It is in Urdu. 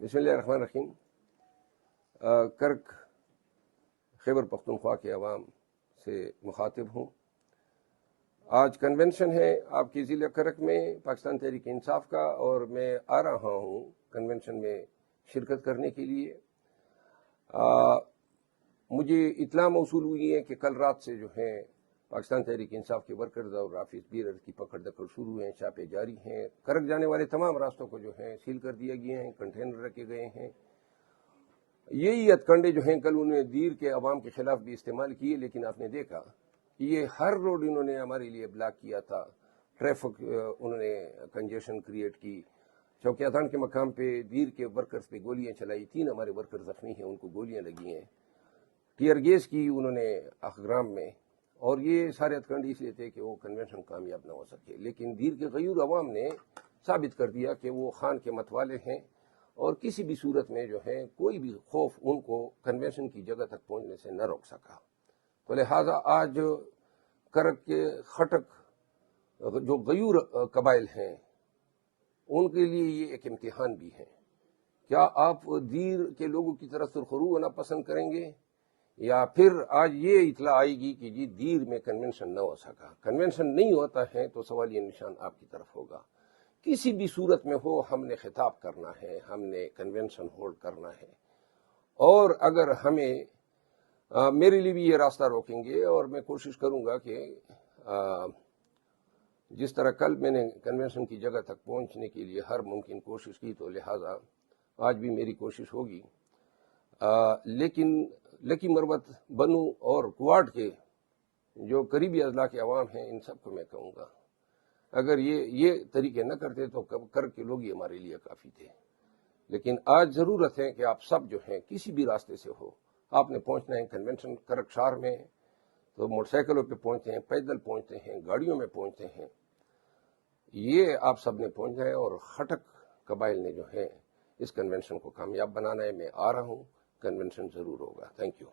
بسم اللہ الرحمن الرحیم. کرک خیبر پختونخوا کے عوام سے مخاطب ہوں. آج کنونشن ہے آپ کی ضلع کرک میں پاکستان تحریک انصاف کا، اور میں آ رہا ہوں کنونشن میں شرکت کرنے کے لیے. مجھے اطلاع موصول ہوئی ہے کہ کل رات سے جو ہیں پاکستان تحریک انصاف کے ورکرز اور آفس بیرر کی پکڑ دکڑ شروع ہیں، چھاپے جاری ہیں. کرک جانے والے تمام راستوں کو جو ہیں سیل کر دیا گئے ہیں، کنٹینر رکھے گئے ہیں. یہی ہتھ جو ہیں کل انہوں نے دیر کے عوام کے خلاف بھی استعمال کیے، لیکن آپ نے دیکھا کہ یہ ہر روڈ انہوں نے ہمارے لیے بلاک کیا تھا. ٹریفک انہوں نے کنجیشن کریٹ کی. چوکیاتان کے مقام پہ دیر کے ورکرز پہ گولیاں چلائی. 3 ہمارے ورکر زخمی ہیں، ان کو گولیاں لگی ہیں. ٹیئر گیس کی انہوں نے اخگرام میں. اور یہ سارے ہتھ اس لیے تھے کہ وہ کنونشن کامیاب نہ ہو سکے. لیکن دیر کے غیور عوام نے ثابت کر دیا کہ وہ خان کے متوالے ہیں، اور کسی بھی صورت میں جو ہے کوئی بھی خوف ان کو کنونشن کی جگہ تک پہنچنے سے نہ روک سکا. تو لہٰذا آج کرک کے خٹک جو غیور قبائل ہیں ان کے لیے یہ ایک امتحان بھی ہے. کیا آپ دیر کے لوگوں کی طرح سرخرو ہونا پسند کریں گے، یا پھر آج یہ اطلاع آئے گی کہ جی دیر میں کنونشن نہ ہو سکا. کنونشن نہیں ہوتا ہے تو سوالیہ نشان آپ کی طرف ہوگا. کسی بھی صورت میں ہو ہم نے خطاب کرنا ہے، ہم نے کنونشن ہولڈ کرنا ہے. اور اگر ہمیں میرے لیے بھی یہ راستہ روکیں گے، اور میں کوشش کروں گا کہ جس طرح کل میں نے کنونشن کی جگہ تک پہنچنے کے لیے ہر ممکن کوشش کی، تو لہٰذا آج بھی میری کوشش ہوگی. لیکن لکی مروت، بنو اور کوارڈ کے جو قریبی اضلاع کے عوام ہیں، ان سب کو میں کہوں گا اگر یہ طریقے نہ کرتے تو کرک کے لوگ ہی ہمارے لیے کافی تھے. لیکن آج ضرورت ہے کہ آپ سب جو ہیں کسی بھی راستے سے ہو، آپ نے پہنچنا ہے کنونشن. کرک شہر میں تو موٹر سائیکلوں پہ پہنچتے ہیں، پیدل پہنچتے ہیں، گاڑیوں میں پہنچتے ہیں. یہ آپ سب نے پہنچنا ہے، اور خٹک قبائل نے جو ہے اس کنونشن کو کامیاب بنانا ہے. میں آ رہا ہوں، کنونشن ضرور ہوگا. Thank you.